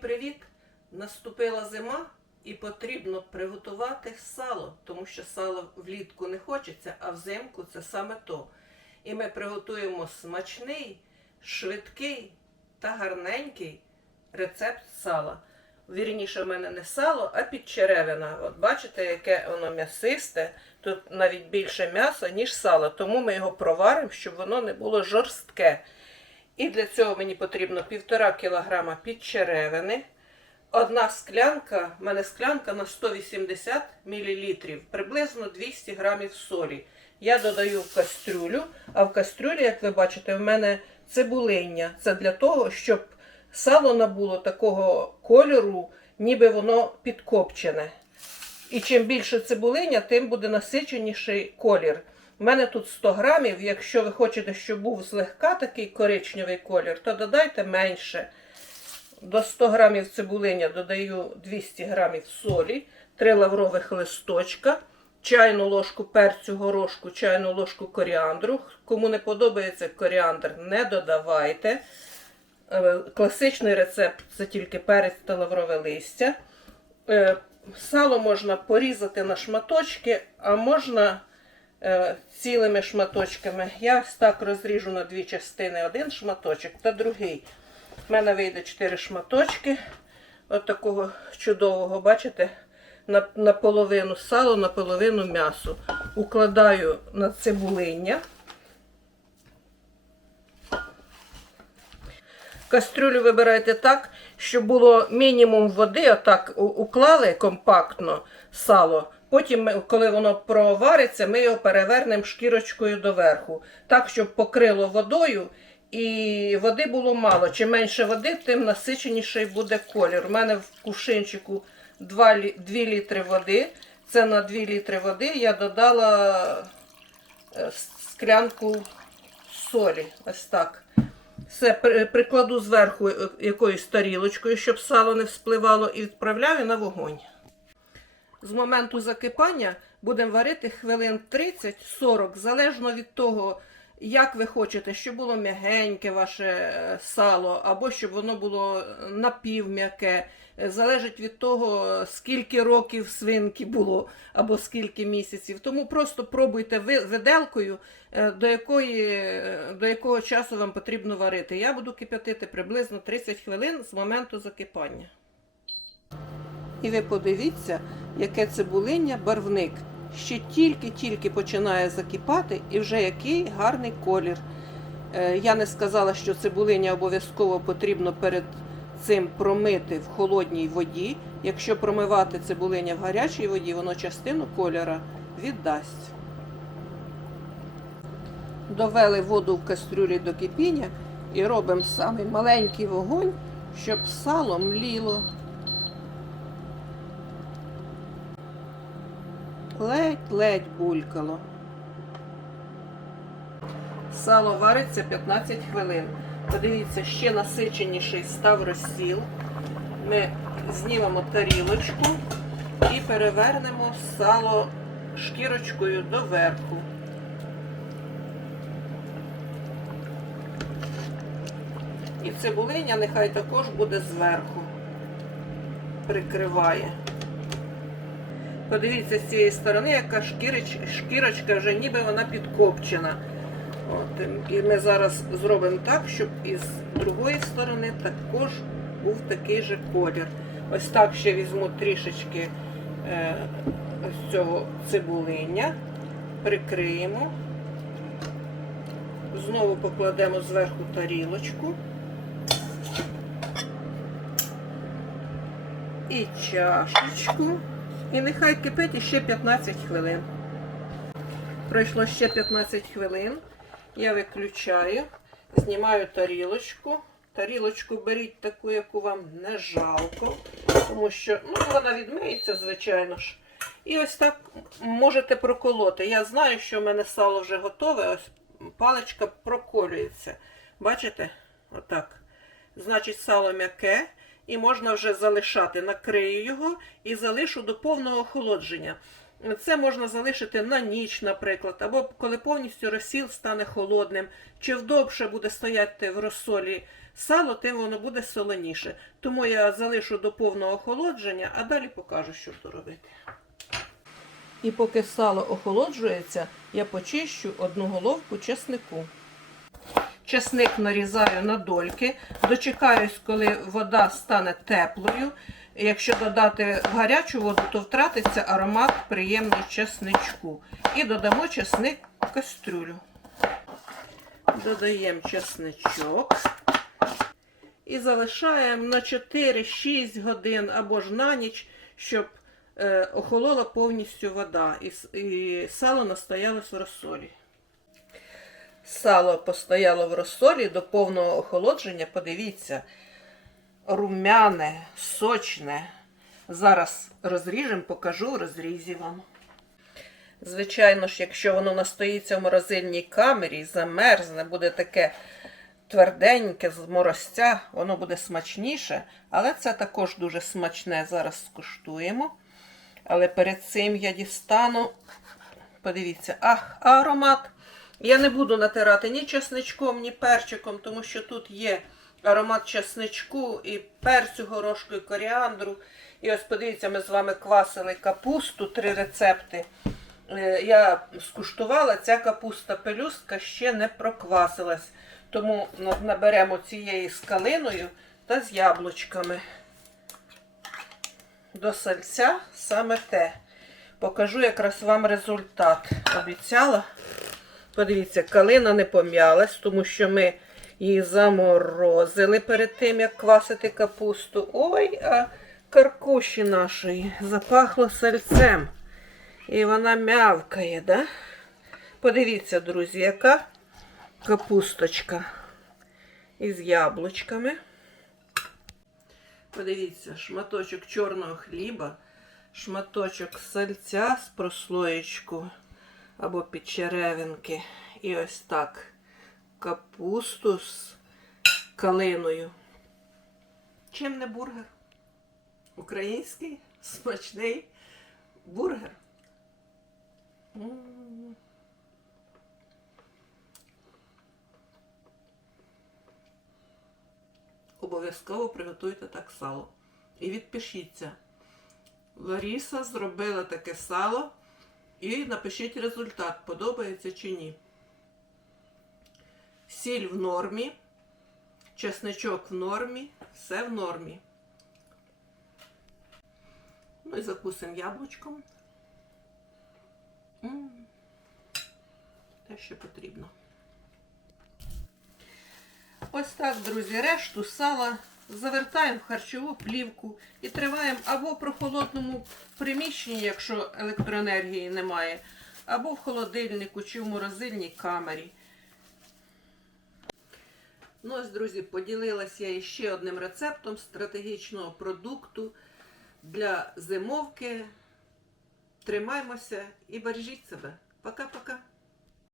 привіт! Наступила зима і потрібно приготувати сало, тому що сало влітку не хочеться, а взимку це саме то. І ми приготуємо смачний, швидкий та гарненький рецепт сала. Вірніше, в мене не сало, а підчеревина. От бачите, яке воно м'ясисте. Тут навіть більше м'яса, ніж сало, тому ми його проваримо, щоб воно не було жорстке. І для цього мені потрібно 1,5 кг підчеревини, одна склянка, в мене склянка на 180 мл, приблизно 200 г солі. Я додаю в кастрюлю, а в кастрюлі, як ви бачите, в мене цибулиння. Це для того, щоб сало набуло такого кольору, ніби воно підкопчене. І чим більше цибулиня, тим буде насиченіший колір. У мене тут 100 грамів. Якщо ви хочете, щоб був злегка такий коричневий колір, то додайте менше. До 100 грамів цибулиня додаю 200 грамів солі, 3 лаврових листочка, чайну ложку перцю горошку, чайну ложку коріандру. Кому не подобається коріандр, не додавайте. Е, Класичний рецепт це тільки перець та лаврове листя. Е, Сало можна порізати на шматочки, а можна цілими шматочками. Я так розріжу на дві частини один шматочок та другий. У мене вийде 4 шматочки. От такого чудового, бачите, наполовину сало, наполовину м'ясо. Укладаю на цибулиння. Кастрюлю вибирайте так, щоб було мінімум води, отак уклали компактно сало. Потім, коли воно провариться, ми його перевернемо шкірочкою доверху, так, щоб покрило водою і води було мало. Чим менше води, тим насиченіший буде колір. У мене в кувшинчику 2, 2 літри води. Це на 2 літри води я додала е, склянку солі. Ось так. Все прикладу зверху е, якоюсь тарілочкою, щоб сало не вспливало, і відправляю на вогонь. З моменту закипання будемо варити хвилин 30-40, залежно від того, як ви хочете, щоб було м'ягеньке ваше е, сало, або щоб воно було напівм'яке. Е, Залежить від того, скільки років свинки було, або скільки місяців. Тому просто пробуйте виделкою, е, до, якої, е, до якого часу вам потрібно варити. Я буду кип'ятити приблизно 30 хвилин з моменту закипання. І ви подивіться, яке цибулиння барвник. Ще тільки-тільки починає закипати, і вже який гарний колір. Е, Я не сказала, що цибулиня обов'язково потрібно перед цим промити в холодній воді. Якщо промивати цибулиня в гарячій воді, воно частину кольора віддасть. Довели воду в кастрюлі до кипіння і робимо самий маленький вогонь, щоб сало мліло. Ледь-ледь булькало. Сало вариться 15 хвилин. Подивіться, ще насиченіший став розсіл. Ми знімемо тарілочку і перевернемо сало шкірочкою доверху. І цибулиня нехай також буде зверху. Прикриває. Подивіться з цієї сторони, яка шкірич, шкірочка вже ніби вона підкопчена. От, і ми зараз зробимо так, щоб із другої сторони також був такий же колір. Ось так ще візьму трішечки е, ось цього цибулиння, прикриємо. Знову покладемо зверху тарілочку. І чашечку. І нехай кипить іще 15 хвилин. Пройшло ще 15 хвилин. Я виключаю, знімаю тарілочку. Тарілочку беріть таку, яку вам не жалко, тому що ну, вона відмиється, звичайно ж. І ось так можете проколоти. Я знаю, що в мене сало вже готове, ось паличка проколюється. Бачите? Отак. Значить, сало м'яке і можна вже залишати. Накрию його і залишу до повного охолодження. Це можна залишити на ніч, наприклад, або коли повністю розсіл стане холодним. Чим довше буде стояти в розсолі сало, тим воно буде солоніше. Тому я залишу до повного охолодження, а далі покажу, що тут робити. І поки сало охолоджується, я почищу одну головку чеснику. Чесник нарізаю на дольки, дочекаюсь, коли вода стане теплою. Якщо додати гарячу воду, то втратиться аромат приємний чесничку. І додамо чесник в кастрюлю. Додаємо чесничок. І залишаємо на 4-6 годин або ж на ніч, щоб е, охолола повністю вода і, і сало настоялось в розсолі. Сало постояло в розсолі до повного охолодження. Подивіться, румяне, сочне. Зараз розріжемо, покажу в розрізі вам. Звичайно ж, якщо воно настоїться в морозильній камері, замерзне, буде таке тверденьке з морозця, воно буде смачніше, але це також дуже смачне. Зараз скуштуємо. Але перед цим я дістану. Подивіться, ах, аромат. Я не буду натирати ні чесничком, ні перчиком, тому що тут є аромат чесничку і перцю, горошку, і коріандру. І ось подивіться, ми з вами квасили капусту, три рецепти. Е, Я скуштувала, ця капуста пелюстка ще не проквасилась. Тому на- наберемо цієї з калиною та з яблучками. До сальця саме те. Покажу якраз вам результат. Обіцяла. Подивіться, калина не пом'ялась, тому що ми її заморозили перед тим, як квасити капусту. Ой, а каркуші нашої запахло сальцем. І вона м'явкає, да? Подивіться, друзі, яка капусточка із яблучками. Подивіться, шматочок чорного хліба, шматочок сальця з прослоєчку або підчеревинки. І ось так капусту з калиною. Чим не бургер? Український смачний бургер. Обов'язково приготуйте так сало. І відпишіться. Ларіса зробила таке сало. І напишіть результат, подобається чи ні. Сіль в нормі, чесничок в нормі, все в нормі. Ну і закусимо яблучком. Те, що потрібно. Ось так, друзі, решту сала завертаємо в харчову плівку і триваємо або в прохолодному приміщенні, якщо електроенергії немає, або в холодильнику чи в морозильній камері. Ну ось, друзі, поділилася я ще одним рецептом стратегічного продукту для зимовки. Тримаймося і бережіть себе. Пока-пока.